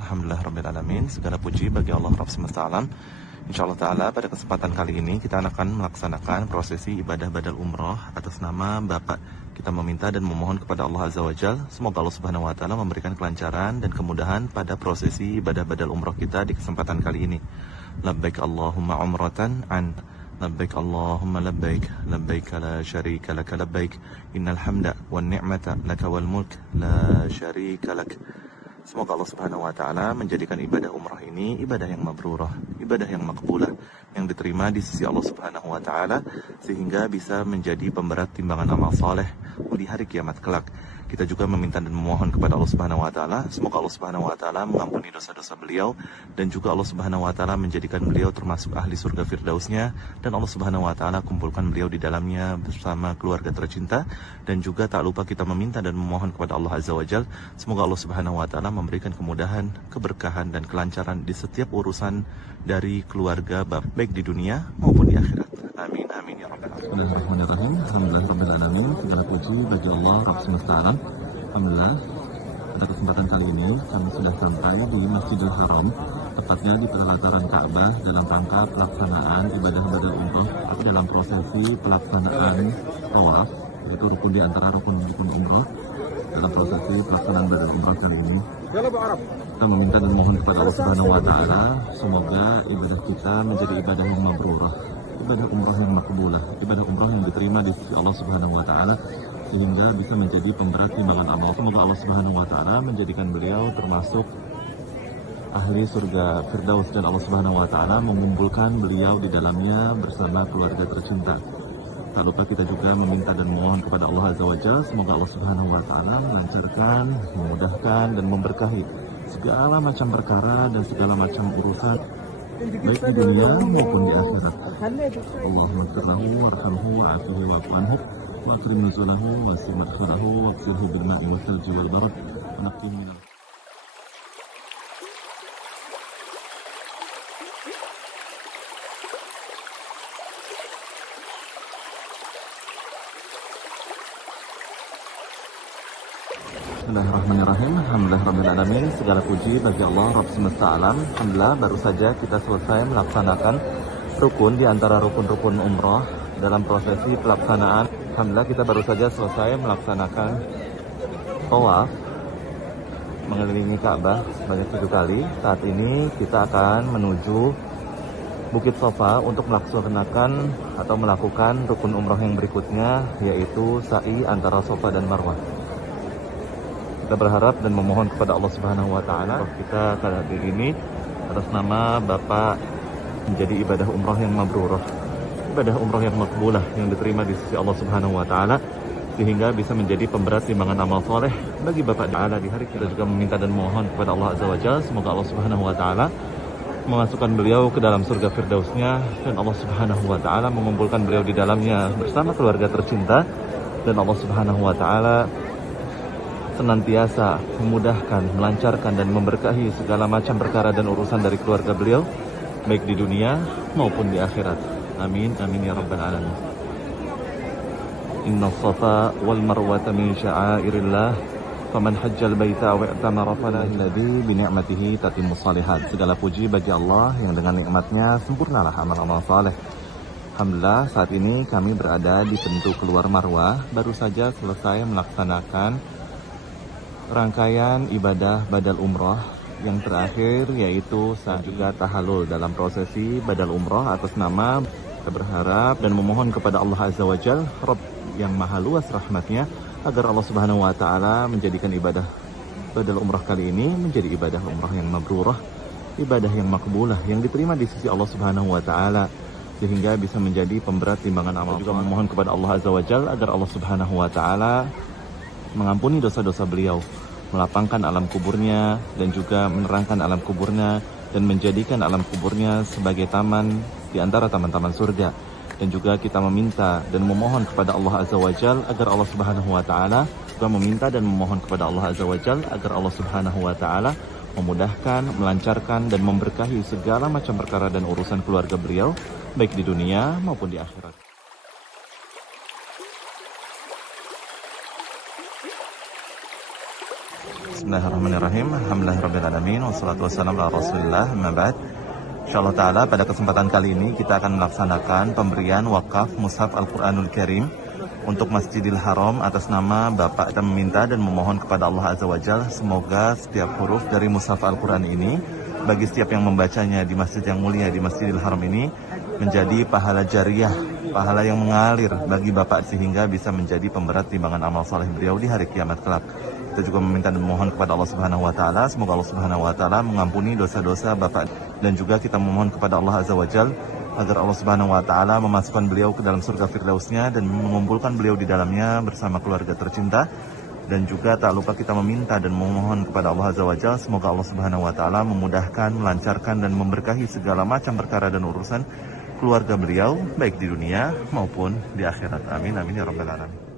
Alhamdulillah Rabbil Alamin. Segala puji bagi Allah Rabb semesta alam. InsyaAllah ta'ala pada kesempatan kali ini kita akan melaksanakan prosesi ibadah badal umroh atas nama Bapak. Kita meminta dan memohon kepada Allah Azza wa Jal, semoga Allah Subhanahu wa Ta'ala memberikan kelancaran dan kemudahan pada prosesi ibadah badal umroh kita di kesempatan kali ini. Labbaik Allahumma umratan an labbaik Allahumma labbaik labbaik la syarika laka labbaik innal hamda wan ni'mata laka wal mulk la syarika lak. Semoga Allah Subhanahu wa Ta'ala menjadikan ibadah umrah ini ibadah yang mabrurah, ibadah yang makbulah, yang diterima di sisi Allah Subhanahu wa Ta'ala, sehingga bisa menjadi pemberat timbangan amal soleh di hari kiamat kelak. Kita juga meminta dan memohon kepada Allah Subhanahu wa Ta'ala, semoga Allah Subhanahu wa Ta'ala mengampuni dosa-dosa beliau, dan juga Allah Subhanahu wa Ta'ala menjadikan beliau termasuk ahli surga firdausnya, dan Allah Subhanahu wa Ta'ala kumpulkan beliau di dalamnya bersama keluarga tercinta. Dan juga tak lupa kita meminta dan memohon kepada Allah Azza wa Jal, semoga Allah Subhanahu wa Ta'ala memberikan kemudahan, keberkahan, dan kelancaran di setiap urusan dari keluarga, baik di dunia maupun di akhirat. Amin, amin ya rabbal alamin. Bismillahirrahmanirrahim. Alhamdulillahirrahmanirrahim. Segala puji bagi Allah Rabb semesta alam. Alhamdulillah, pada kesempatan kali ini kami sudah sampai di Masjidil Haram, tepatnya di pelataran Ka'bah, dalam rangka pelaksanaan ibadah badal umroh dalam prosesi pelaksanaan tawaf, yaitu rukun di antara rukun umroh. Dalam prosesi pelaksanaan badal umroh kali ini, kita meminta dan mohon kepada Allah Subhanahu wa Ta'ala, semoga ibadah kita menjadi ibadah yang mabrurah, ibadah umrah yang makbulah, ibadah umrah yang diterima di sisi Allah Subhanahu wa Ta'ala, sehingga bisa menjadi pemberat timbangan amal. Semoga Allah Subhanahu wa Ta'ala menjadikan beliau termasuk ahli surga firdaus, dan Allah Subhanahu wa Ta'ala mengumpulkan beliau di dalamnya bersama keluarga tercinta. Tak lupa kita juga meminta dan memohon kepada Allah Azza wa Jalla, semoga Allah Subhanahu wa Ta'ala melancarkan, memudahkan, dan memberkahi segala macam perkara dan segala macam urusan, baik di dunia maupun di akhirat. Allahumma firlahu warhamhu wa'afihi wa'fu anhu wa akrim nuzulahu wa sim maghfirahu wa ghsilhu bil ma'i wal thalji wal barad wa naqqihi minal Bismillahirrahmanirrahim. Alhamdulillah Rabbil Alamin. Segala puji bagi Allah Rabb semesta alam. Alhamdulillah baru saja kita selesai melaksanakan rukun di antara rukun-rukun umroh dalam prosesi pelaksanaan. Alhamdulillah kita baru saja selesai melaksanakan tawaf mengelilingi Ka'bah sebanyak 7 kali. Saat ini kita akan menuju Bukit Sofa untuk melaksanakan atau melakukan rukun umroh yang berikutnya, yaitu sa'i antara Sofa dan Marwah. Kita berharap dan memohon kepada Allah Subhanahu wa Ta'ala kita kali ini atas nama Bapak menjadi ibadah umroh yang mabrurah, ibadah umroh yang makbulah, yang diterima di sisi Allah Subhanahu wa Ta'ala, sehingga bisa menjadi pemberat timbangan amal soleh bagi Bapak Ta'ala di hari kita. Juga meminta dan mohon kepada Allah Azza wa Jalla, semoga Allah Subhanahu wa Ta'ala memasukkan beliau ke dalam surga firdausnya, dan Allah Subhanahu wa Ta'ala mengumpulkan beliau di dalamnya bersama keluarga tercinta, dan Allah Subhanahu wa Ta'ala senantiasa memudahkan, melancarkan, dan memberkahi segala macam perkara dan urusan dari keluarga beliau, baik di dunia maupun di akhirat. Amin, amin ya rabbal alamin. Inna safa wal marwata min sya'airillah, faman hajjal baita wa i'tamara fala alladhi bi ni'matihi tatimmus shalihat. Segala puji bagi Allah yang dengan nikmatnya sempurnalah amal-amal saleh. Alhamdulillah saat ini kami berada di pintu keluar Marwah, baru saja selesai melaksanakan rangkaian ibadah badal umroh yang terakhir, yaitu saat juga tahalul dalam prosesi badal umroh atas nama. Kita berharap dan memohon kepada Allah Azza wa Jal, Rabb yang maha luas rahmatnya, agar Allah Subhanahu wa Ta'ala menjadikan ibadah badal umroh kali ini menjadi ibadah umroh yang mabrurah, ibadah yang makbulah, yang diterima di sisi Allah Subhanahu wa Ta'ala, sehingga bisa menjadi pemberat timbangan amal. Juga memohon kepada Allah Azza wa Jal agar Allah Subhanahu wa Ta'ala mengampuni dosa-dosa beliau, melapangkan alam kuburnya, dan juga menerangkan alam kuburnya, dan menjadikan alam kuburnya sebagai taman di antara taman-taman surga. Dan juga kita meminta dan memohon kepada Allah Azza wa Jal agar Allah Subhanahu wa Ta'ala juga meminta dan memohon kepada Allah Azza wa Jal agar Allah Subhanahu wa Ta'ala memudahkan, melancarkan, dan memberkahi segala macam perkara dan urusan keluarga beliau, baik di dunia maupun di akhirat. Bismillahirrahmanirrahim. Alhamdulillahirabbil alamin wassalatu wassalamu ala Rasulillah. Amma ba'd. Insyaallah taala pada kesempatan kali ini kita akan melaksanakan pemberian wakaf mushaf Al-Qur'anul Karim untuk Masjidil Haram atas nama Bapak. Kita meminta dan memohon kepada Allah Azza wa Jalla semoga setiap huruf dari mushaf Al-Qur'an ini bagi setiap yang membacanya di masjid yang mulia di Masjidil Haram ini menjadi pahala jariah, pahala yang mengalir bagi Bapak sehingga bisa menjadi pemberat timbangan amal saleh beliau di hari kiamat kelak. Kita juga meminta dan memohon kepada Allah Subhanahu wa taala semoga Allah Subhanahu wa taala mengampuni dosa-dosa Bapak, dan juga kita memohon kepada Allah Azza wa Jalla agar Allah Subhanahu wa taala memasukkan beliau ke dalam surga Firdausnya dan mengumpulkan beliau di dalamnya bersama keluarga tercinta. Dan juga tak lupa kita meminta dan memohon kepada Allah Azza wa Jalla semoga Allah Subhanahu wa taala memudahkan, melancarkan dan memberkahi segala macam perkara dan urusan keluarga beliau baik di dunia maupun di akhirat. Amin amin ya rabbal alamin.